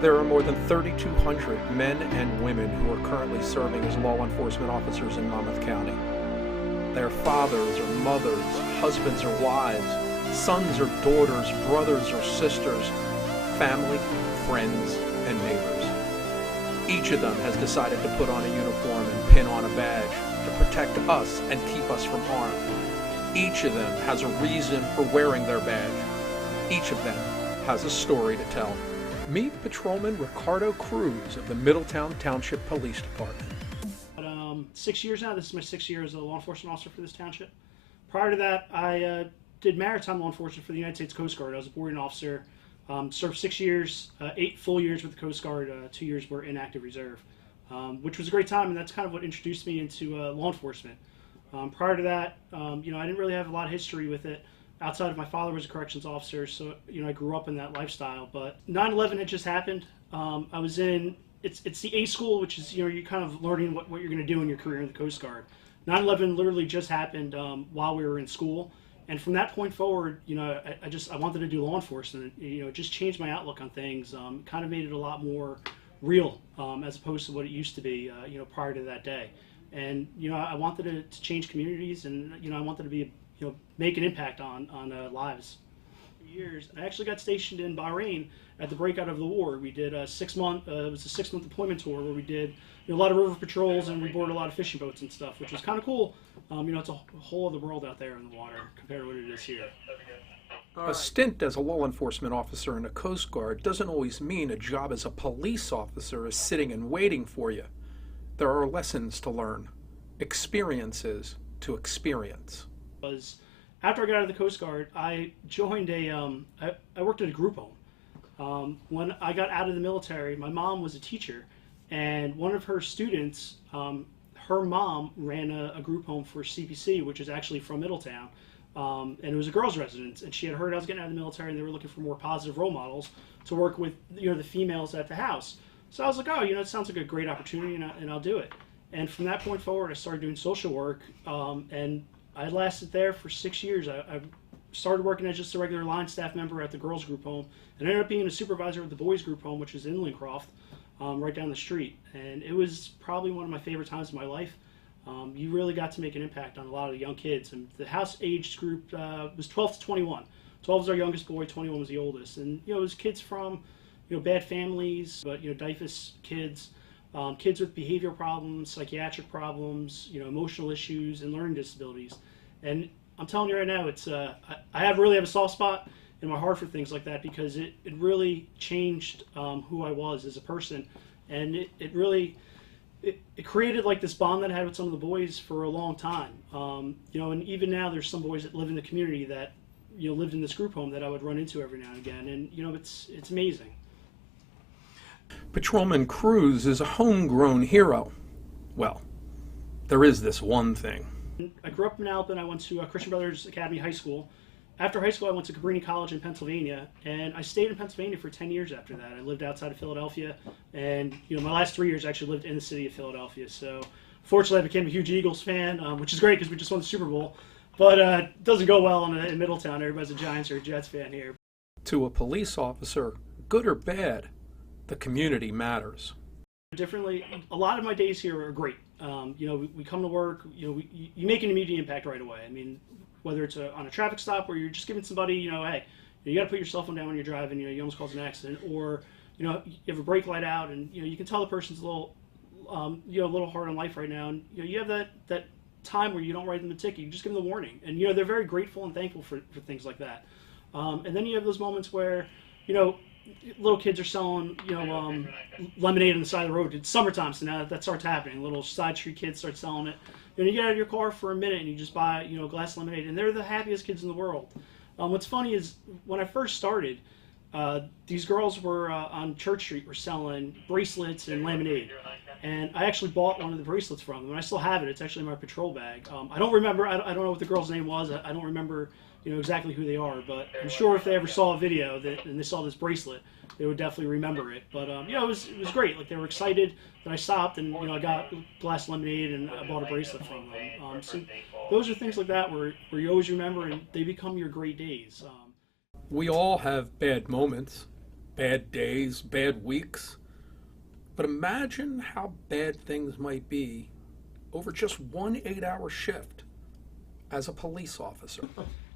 There are more than 3,200 men and women who are currently serving as law enforcement officers in Monmouth County. They are fathers or mothers, husbands or wives, sons or daughters, brothers or sisters, family, friends, and neighbors. Each of them has decided to put on a uniform and pin on a badge to protect us and keep us from harm. Each of them has a reason for wearing their badge. Each of them has a story to tell. Meet Patrolman Ricardo Cruz of the Middletown Township Police Department. 6 years now. This is my 6th year as a law enforcement officer for this township. Prior to that, I did maritime law enforcement for the United States Coast Guard. I was a boarding officer, served 6 years, 8 full years with the Coast Guard, 2 years were in active reserve, which was a great time, and that's kind of what introduced me into law enforcement. Prior to that, I didn't really have a lot of history with it. Outside of my father was a corrections officer, so I grew up in that lifestyle. But 9/11 had just happened. I was in it's the A school, which is you're kind of learning what you're going to do in your career in the Coast Guard. 9/11 literally just happened while we were in school, and from that point forward, I wanted to do law enforcement. It just changed my outlook on things. Kind of made it a lot more real as opposed to what it used to be. Prior to that day, and I wanted to change communities, and I wanted to be make an impact on lives. For years, I actually got stationed in Bahrain at the breakout of the war. We did a 6-month. It was a 6-month deployment tour where we did a lot of river patrols, and we boarded a lot of fishing boats and stuff, which was kind of cool. It's a whole other world out there in the water compared to what it is here. A stint as a law enforcement officer in the Coast Guard doesn't always mean a job as a police officer is sitting and waiting for you. There are lessons to learn, experiences to experience. Was after I got out of the Coast Guard, I joined I worked at a group home. When I got out of the military, my mom was a teacher, and one of her students, her mom ran a group home for CPC, which is actually from Middletown, and it was a girls' residence, and she had heard I was getting out of the military, and they were looking for more positive role models to work with the females at the house. So I was like, oh, it sounds like a great opportunity, and I'll do it. And from that point forward, I started doing social work, and I lasted there for 6 years. I started working as just a regular line staff member at the girls' group home, and ended up being a supervisor at the boys' group home, which is in Lincroft, right down the street. And it was probably one of my favorite times of my life. You really got to make an impact on a lot of the young kids. And the house age group was 12 to 21. 12 was our youngest boy, 21 was the oldest. And it was kids from bad families, but DIFUS kids. Kids with behavioral problems, psychiatric problems, emotional issues, and learning disabilities. And I'm telling you right now, I really have a soft spot in my heart for things like that, because it really changed who I was as a person, and it really created like this bond that I had with some of the boys for a long time. And even now there's some boys that live in the community that lived in this group home that I would run into every now and again, and it's amazing. Patrolman Cruz is a homegrown hero. Well, there is this one thing. I grew up in Alpin. I went to Christian Brothers Academy High School. After high school, I went to Cabrini College in Pennsylvania, and I stayed in Pennsylvania for 10 years after that. I lived outside of Philadelphia, and my last 3 years I actually lived in the city of Philadelphia. So fortunately, I became a huge Eagles fan, which is great because we just won the Super Bowl. But it doesn't go well in Middletown. Everybody's a Giants or a Jets fan here. To a police officer, good or bad, the community matters. Differently, a lot of my days here are great. We come to work, you make an immediate impact right away. I mean, whether it's on a traffic stop where you're just giving somebody, hey, you got to put your cell phone down when you're driving, you almost cause an accident, or, you have a brake light out, and, you can tell the person's a little hard on life right now, and, you have that time where you don't write them a ticket, you just give them the warning, and, they're very grateful and thankful for things like that. And then you have those moments where, little kids are selling, lemonade on the side of the road. It's summertime, so now that starts happening. Little side street kids start selling it. You get out of your car for a minute and you just buy, a glass of lemonade, and they're the happiest kids in the world. What's funny is when I first started, these girls were on Church Street were selling bracelets and lemonade, and I actually bought one of the bracelets from them, and I still have it. It's actually in my patrol bag. I don't remember. I don't know what the girl's name was. I don't remember. Exactly who they are, but I'm sure if they ever saw a video and they saw this bracelet, they would definitely remember it. But it was great. Like, they were excited that I stopped, and I got a glass of lemonade and I bought a bracelet from them. So those are things like that where you always remember, and they become your great days. We all have bad moments, bad days, bad weeks. But imagine how bad things might be over just one 8-hour shift as a police officer.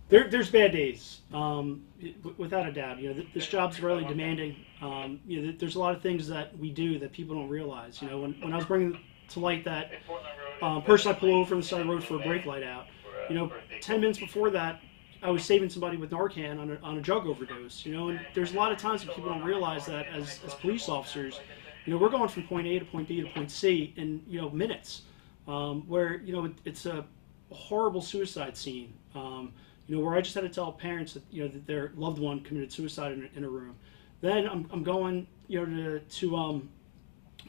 There's bad days, without a doubt. This job's really demanding. There's a lot of things that we do that people don't realize. When I was bringing to light that person I pulled over on the side of the road for a brake light out, 10 minutes before that, I was saving somebody with Narcan on a drug overdose. And there's a lot of times that people don't realize that as police officers, we're going from point A to point B to point C in minutes, where it's a horrible suicide scene. Where I just had to tell parents that their loved one committed suicide in a room. Then I'm going to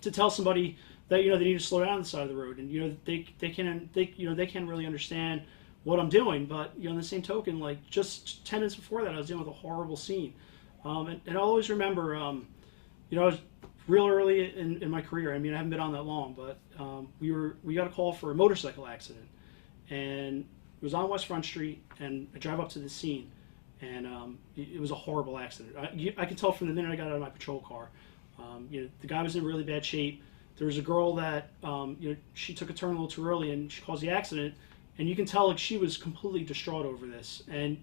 tell somebody that they need to slow down on the side of the road, and they can't really understand what I'm doing. But on the same token, like just 10 minutes before that, I was dealing with a horrible scene, and I'll always remember I was real early in my career. I haven't been on that long, but we got a call for a motorcycle accident, and it was on West Front Street, and I drive up to the scene, and it was a horrible accident. I could tell from the minute I got out of my patrol car. The guy was in really bad shape. There was a girl that she took a turn a little too early, and she caused the accident, and you can tell like she was completely distraught over this. And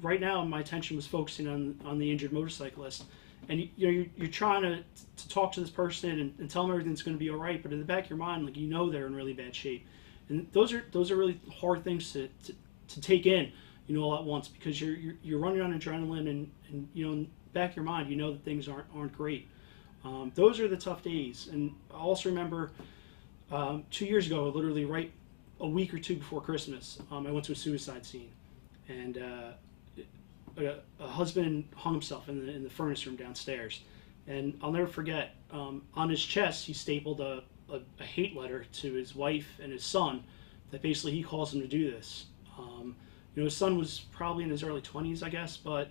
right now my attention was focusing on the injured motorcyclist, and you're trying to talk to this person and tell them everything's going to be all right, but in the back of your mind, like they're in really bad shape. And those are really hard things to take in, all at once, because you're running on adrenaline, and in the back of your mind, that things aren't great. Those are the tough days. And I also remember 2 years ago, literally right a week or two before Christmas, I went to a suicide scene, and a husband hung himself in the furnace room downstairs. And I'll never forget, on his chest, he stapled a hate letter to his wife and his son that basically he calls him to do this. His son was probably in his early 20s, I guess, but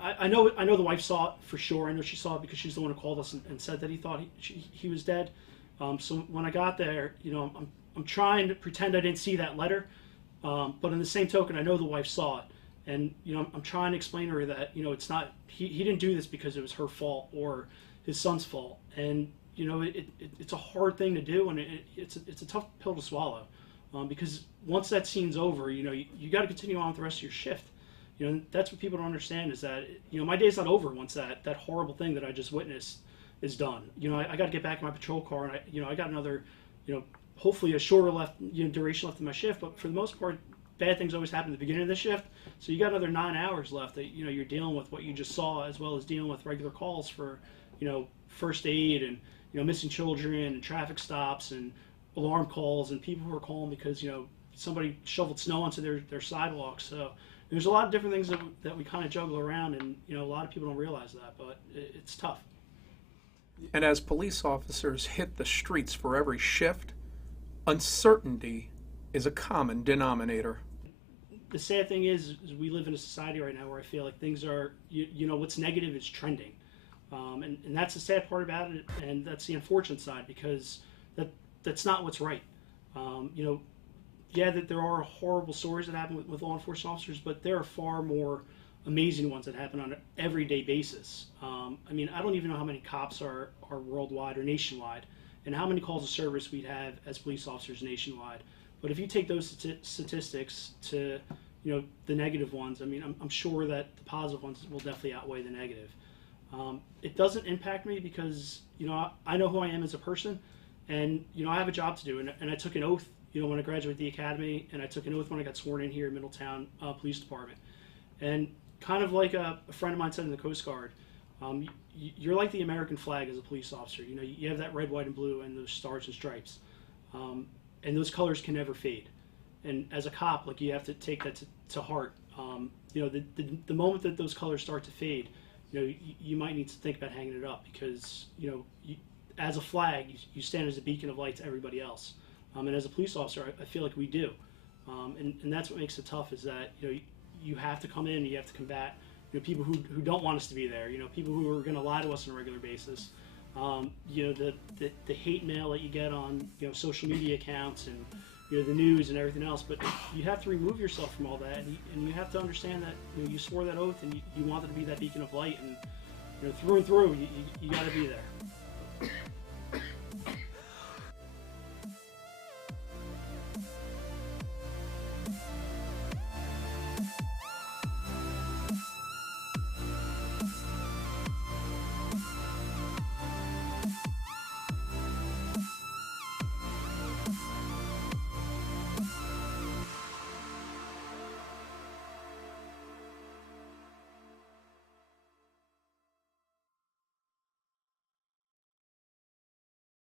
I know the wife saw it for sure. I know she saw it because she's the one who called us and said that he thought he was dead. So when I got there, I'm trying to pretend I didn't see that letter, but in the same token, I know the wife saw it, and I'm trying to explain to her that it's not he didn't do this because it was her fault or his son's fault, and it's a hard thing to do, and it's a tough pill to swallow, because once that scene's over, you got to continue on with the rest of your shift. That's what people don't understand, is that my day's not over once that horrible thing that I just witnessed is done. I got to get back in my patrol car, and I got another hopefully a shorter duration left in my shift, but for the most part, bad things always happen at the beginning of the shift. So you got another 9 hours left that you're dealing with what you just saw, as well as dealing with regular calls for first aid, and missing children, and traffic stops, and alarm calls, and people who are calling because somebody shoveled snow onto their sidewalk. So there's a lot of different things that we kind of juggle around, and a lot of people don't realize that, but it's tough. And as police officers hit the streets for every shift, uncertainty is a common denominator. The sad thing is we live in a society right now where I feel like things are, what's negative is trending. And that's the sad part about it, and that's the unfortunate side, because that's not what's right. That there are horrible stories that happen with law enforcement officers, but there are far more amazing ones that happen on an everyday basis. I don't even know how many cops are worldwide or nationwide, and how many calls of service we'd have as police officers nationwide. But if you take those statistics to the negative ones, I'm sure that the positive ones will definitely outweigh the negative. It doesn't impact me because I know who I am as a person, and I have a job to do, and I took an oath when I graduated the academy, and I took an oath when I got sworn in here in Middletown Police Department. And kind of like a friend of mine said in the Coast Guard, you're like the American flag as a police officer. You have that red, white, and blue, and those stars and stripes, and those colors can never fade. And as a cop, you have to take that to heart. The moment that those colors start to fade, you might need to think about hanging it up, because as a flag, you stand as a beacon of light to everybody else. And as a police officer, I feel like we do. And that's what makes it tough, is that you have to come in and you have to combat people who don't want us to be there, people who are going to lie to us on a regular basis. The hate mail that you get on social media accounts, and the news and everything else. But you have to remove yourself from all that, and you have to understand that you swore that oath, and you wanted to be that beacon of light, and through and through, you got to be there.